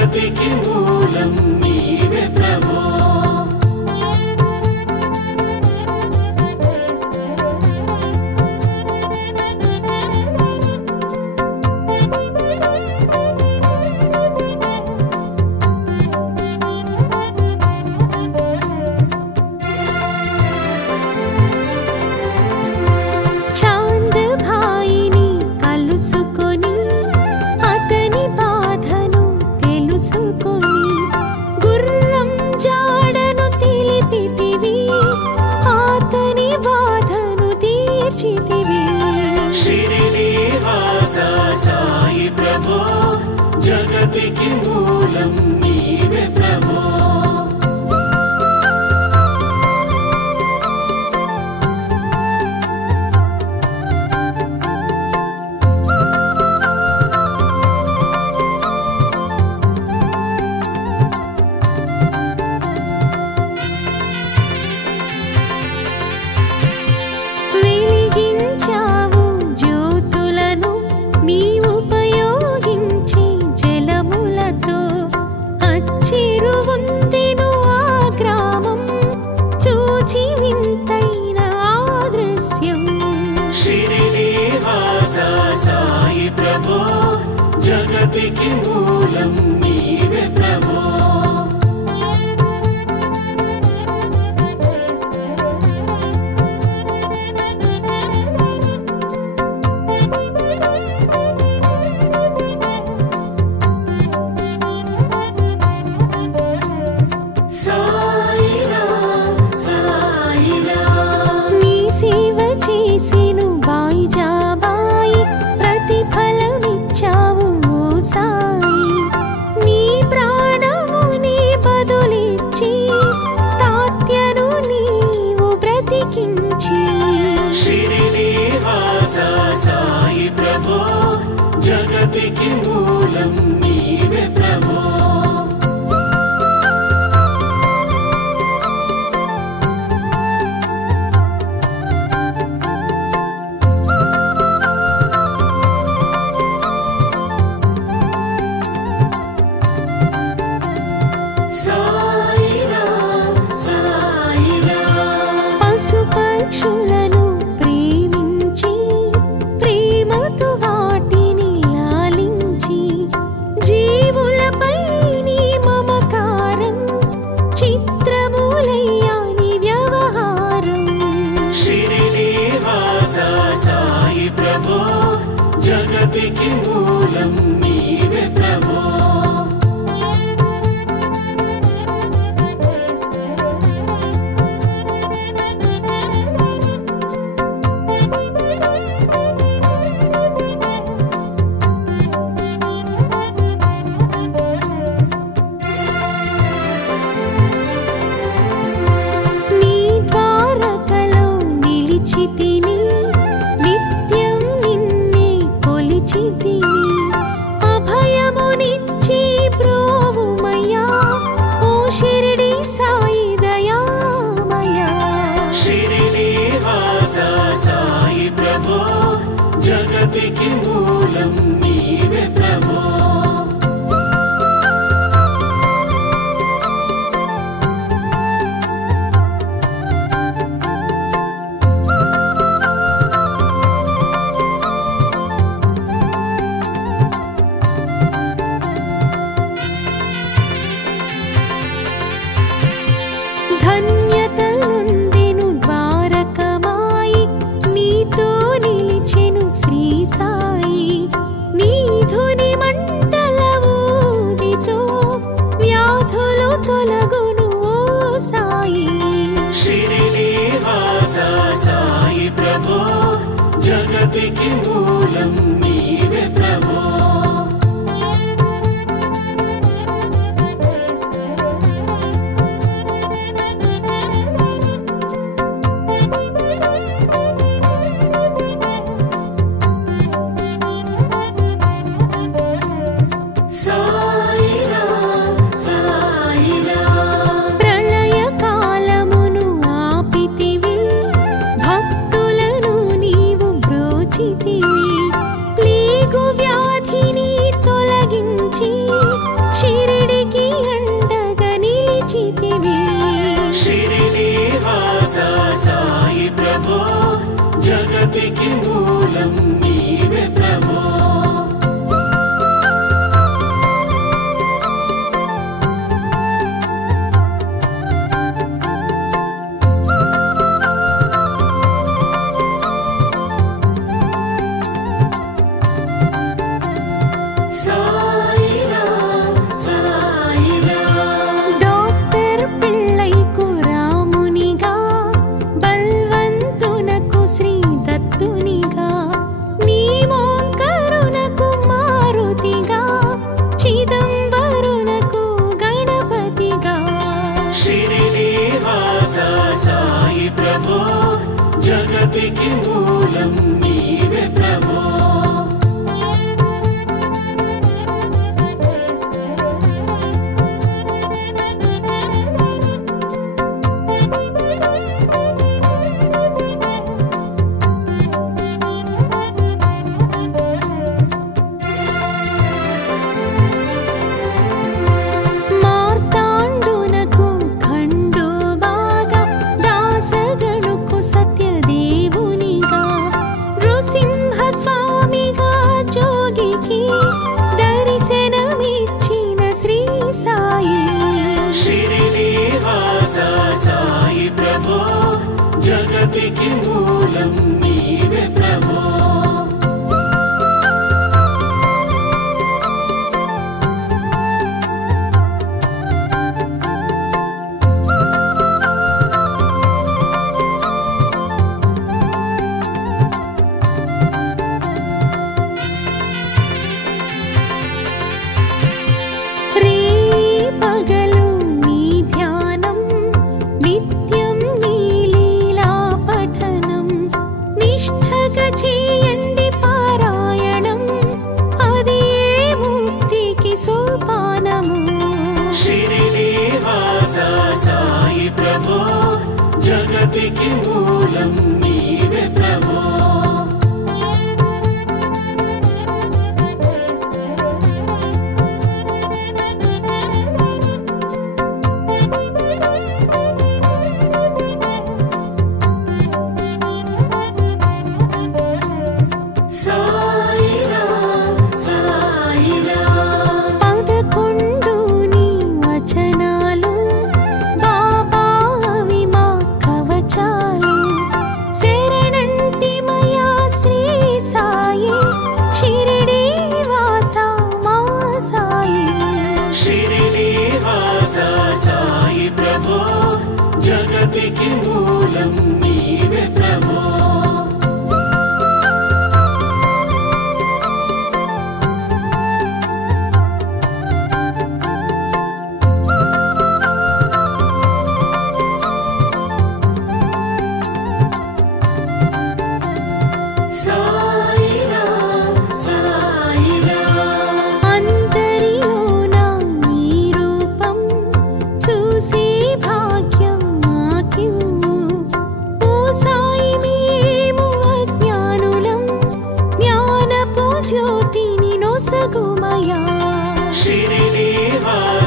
జగతికి మూలం నీవే ప్రభో साई प्रभो जगतिकी मूलं नीवे प्रभो साई प्रभो जगतिकी मूलं नीवे प्रभो साई प्रभो जगतिकी मूलं नीवे प्रभो साई प्रभो जगतिकी मूलं नीवे प्रभो साई प्रभो जगतिकी मूलं नीवे प्रभो साई प्रभो जगतिकी मूलं नीवे प्रभो प्लेगु व्याधि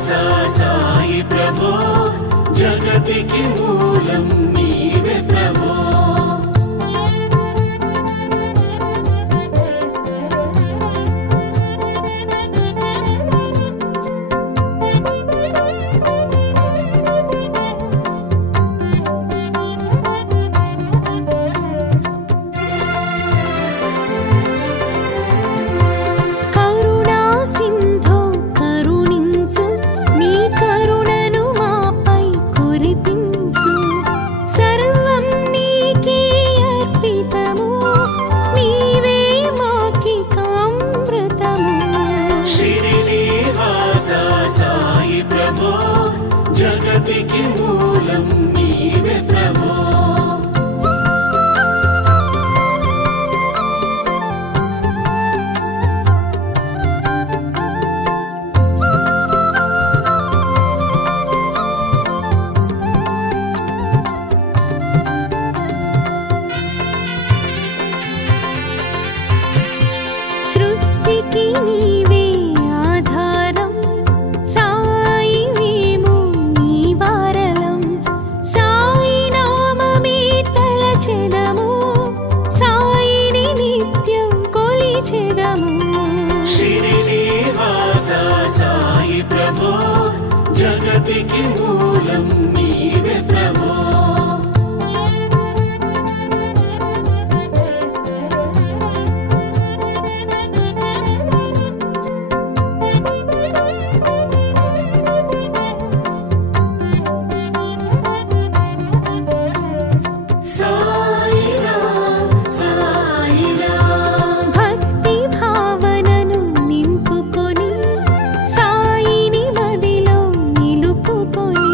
సాయి ప్రభో జగతికి మూలం నీవే ప్రభో సాయి ప్రభో జగతికి మూలం నీవే ప్రభో సృష్టికి నీవే ఆధారం సాయి మేము నీ వారలం సాయి నామమే తలచెదము సాయిని నిత్యం కొలిచెదము షిరిడి వాస సాయి ప్రభో జగతికి మూలం నీవే ప్రభో భక్తి భావనను నింపుకొని సాయిని మదిలో నిలుపుకొని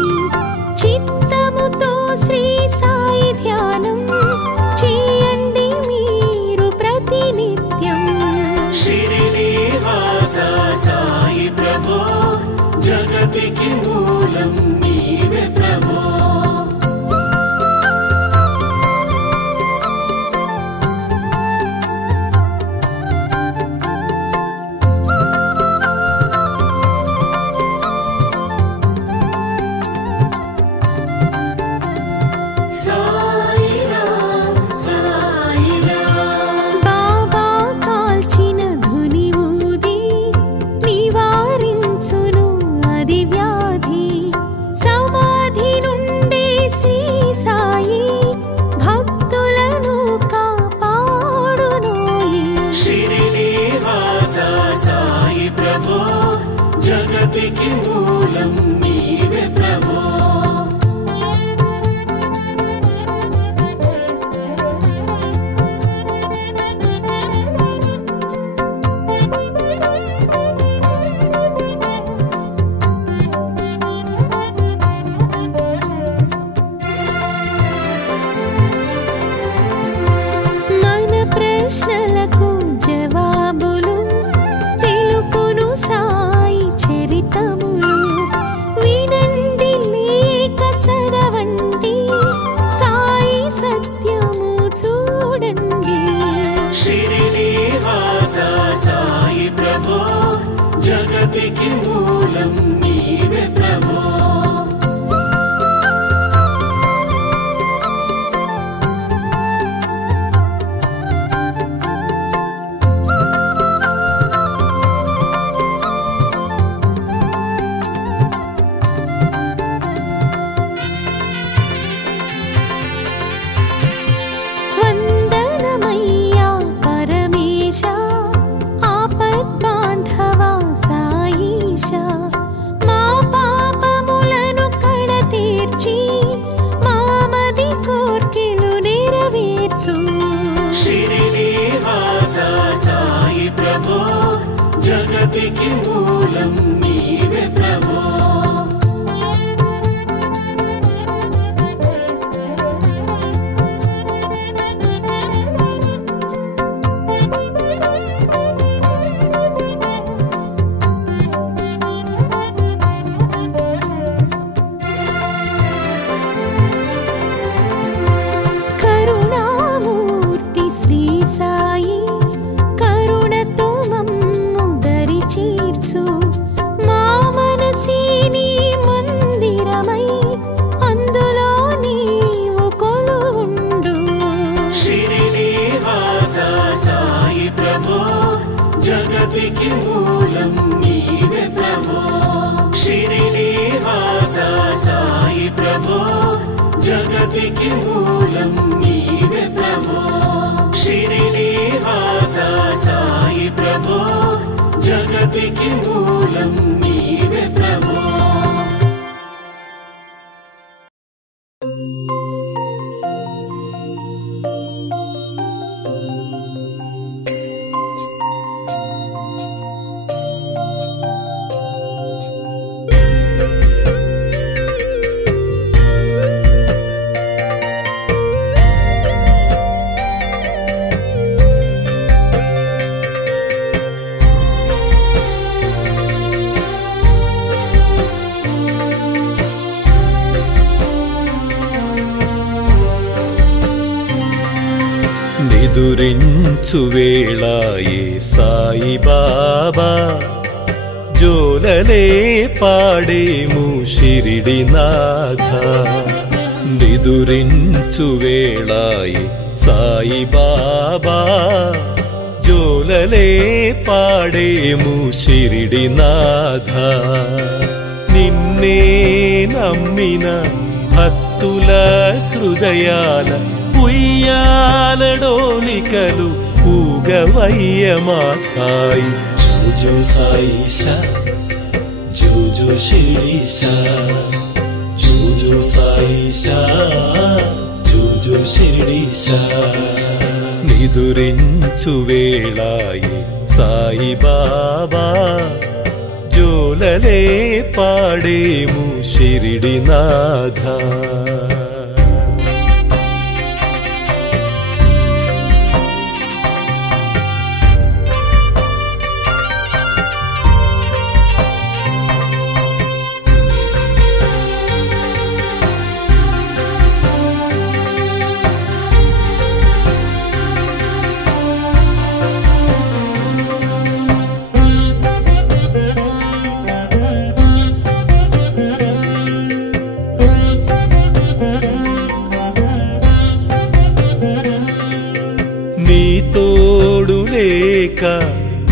చిత్తముతో శ్రీ సాయి ధ్యానం చేయండి మీరు ప్రతినిత్యం షిరిడి వాస సాయి ప్రభో జగతికి మూలం నీవే ప్రభో బాబా కాల్చిన ధుని ఊది నివారించును అది వ్యాధి సమాధి నుండే శ్రీ సాయి భక్తులను కాపాడునోయి షిరిడి వాస సాయి ప్రభో జగతికి మూలం నీవే ప్రభో మన ప్రశ్నలకు జవాబులు తెలుపును సాయి చరితములు వినండి లేక చదవండి సాయి సత్యము చూడండి షిరిడి వాస సాయి ప్రభో జగతికి మూలం నీవే ప్రభో వందనమయ్యా పరమేశ ఆపద్బాంధవా సాయీశ మా పాపములను కడతీర్చి మామది కోర్కెలు నెరవేర్చు షిరిడి వాస సాయి ప్రభో జగతికి మూలం నీవే ప్రభో కరుణామూర్తి శ్రీ సాయి కరుణతో మమ్ము దరి చేర్చు సాయి ప్రభో జగతికి మూలం నీవే ప్రభో షిరిడి వాస సాయి ప్రభో జగతికి మూలం నీవే ప్రభో షిరిడి వాస సాయి ప్రభో జగతికి మూలం నీవే ప్రభో నిదురించు వేళాయే సాయి బాబా జోలలే పాడేము షిరిడి నాథ నిదురించు వేళాయే సాయి బాబా జోలలే పాడేము షిరిడి నాథ నిన్నే నమ్మిన భక్తుల హృదయాల ఉయ్యాలడోలికలు ఊగవయ్య మా సాయి జూజు సాయిషా జూజు శిరీషా జూజు సాయిషా జూజు శిరీషా నిదురించు వేళాయి సాయి బాబా జోలలే పాడేము షిరిడి నాథ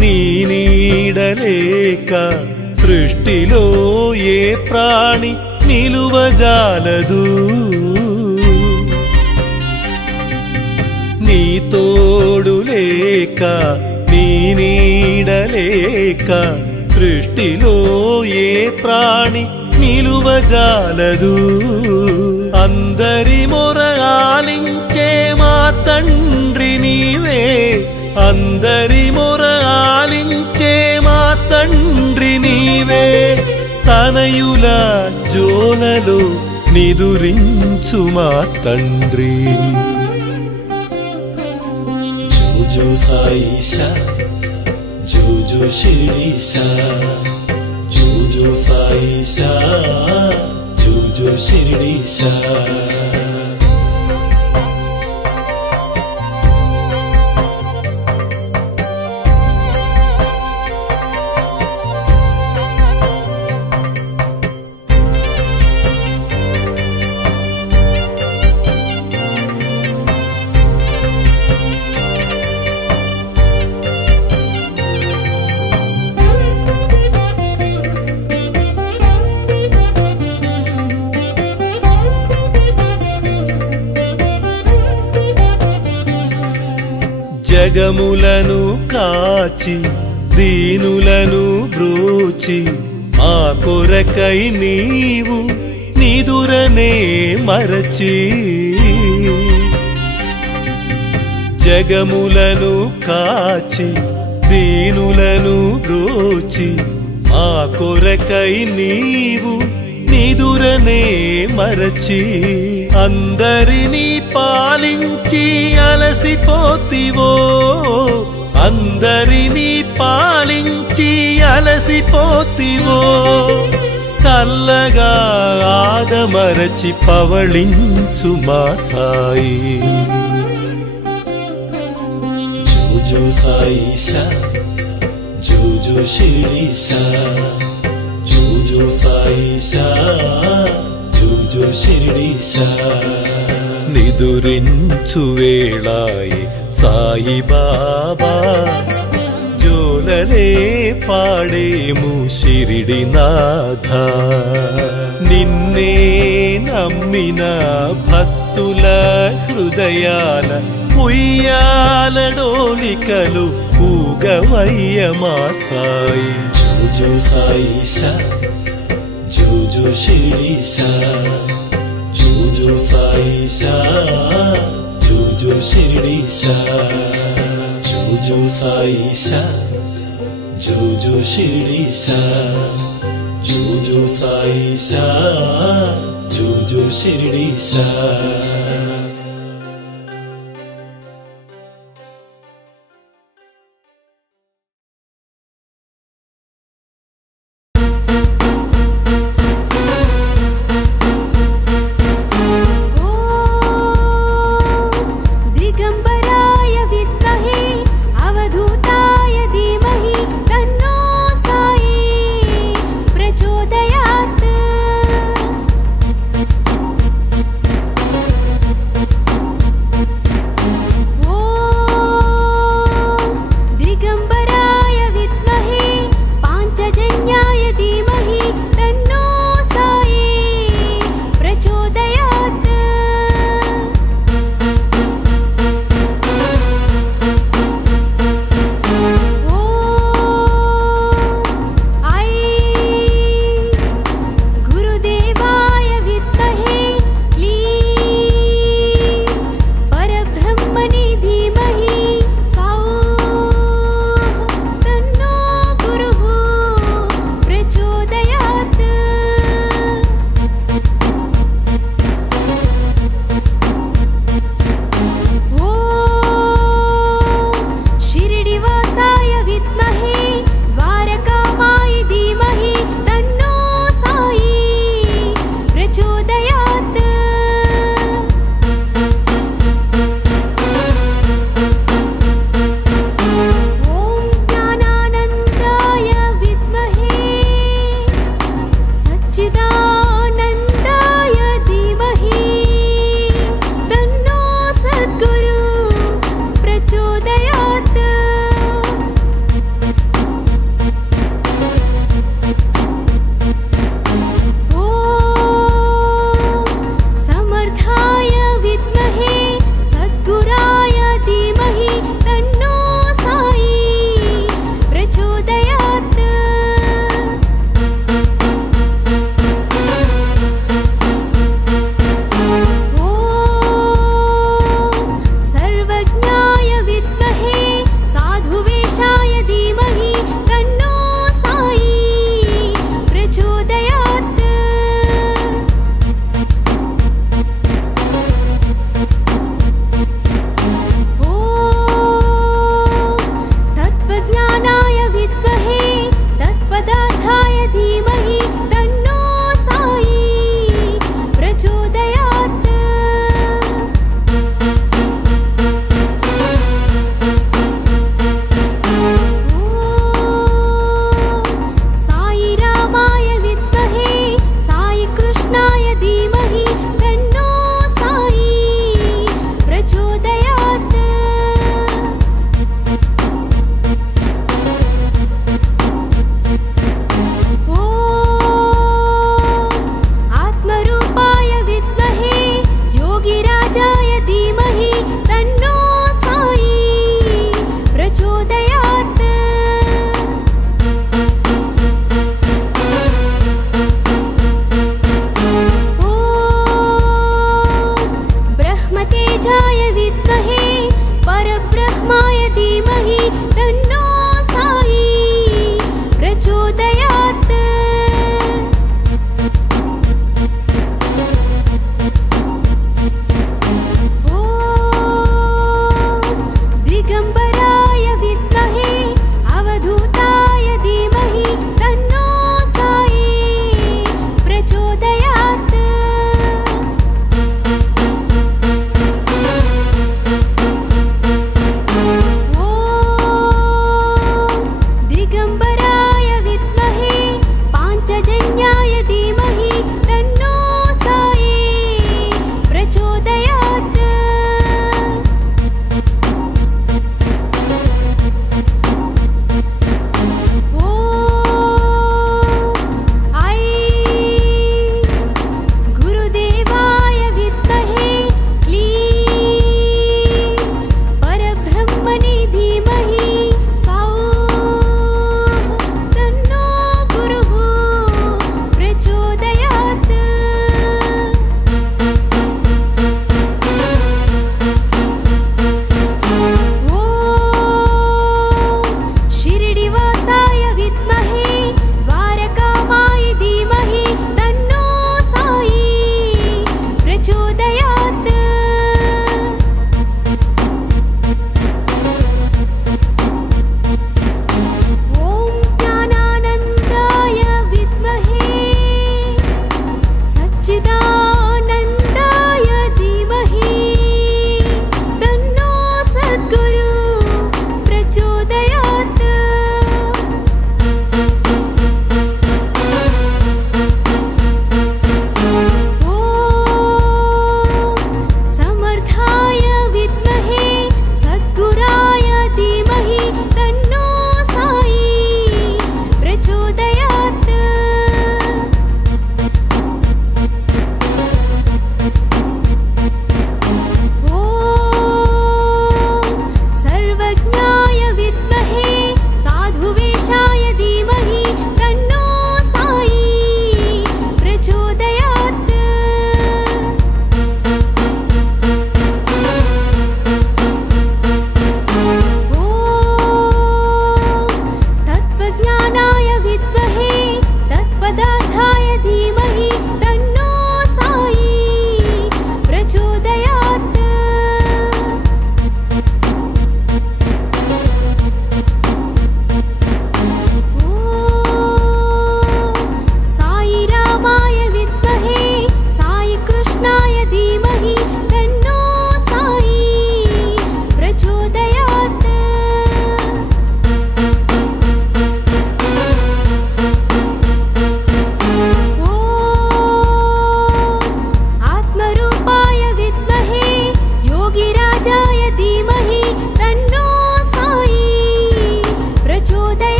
నీ నీడలేక సృష్టిలో ఏ ప్రాణి నిలువజాలదు నీ తోడు లేక నీ నీడలేక సృష్టిలో ఏ ప్రాణి నిలువజాలదు అందరి మొర ఆలించే మా తండ్రి నీవే అందరి మొర ఆలించే మా తండ్రి నీవే తనయుల జోలలో నిదురించు మా తండ్రి జూజు సాయిషా జూజు శిరీషా జూజు సాయిషా జూజు శిరీషా జగములను కాచి దీనులను బ్రోచి మా కొరకై నీవు నిదురనే మరచి జగములను కాచి దీనులను బ్రోచి మా కొరకై నీవు నిదురనే మరచి అందరినీ పాలించి అలసిపోతివో అందరినీ పాలించి అలసిపోతివో చల్లగా ఆదమరచి పవళించు మా సాయి జూజు సాయిషా జూజు శిరీషా జూజు సాయిషా జూజు శిరీషా నిదురించు వేళాయి సాయిబాబా జోలలే పాడేము షిరిడినాథ నిన్నే నమ్మిన భక్తుల హృదయాల ఉయ్యాల డోలికలు ఊగవయ్య మా సాయి జోజో సాయిషా జోజో షిరిడిషా జోజో సాయిషా జోజో షిరిడిషా జోజో సాయిషా జోజో షిరిడిషా జోజో సాయిషా జోజో షిరిడిషా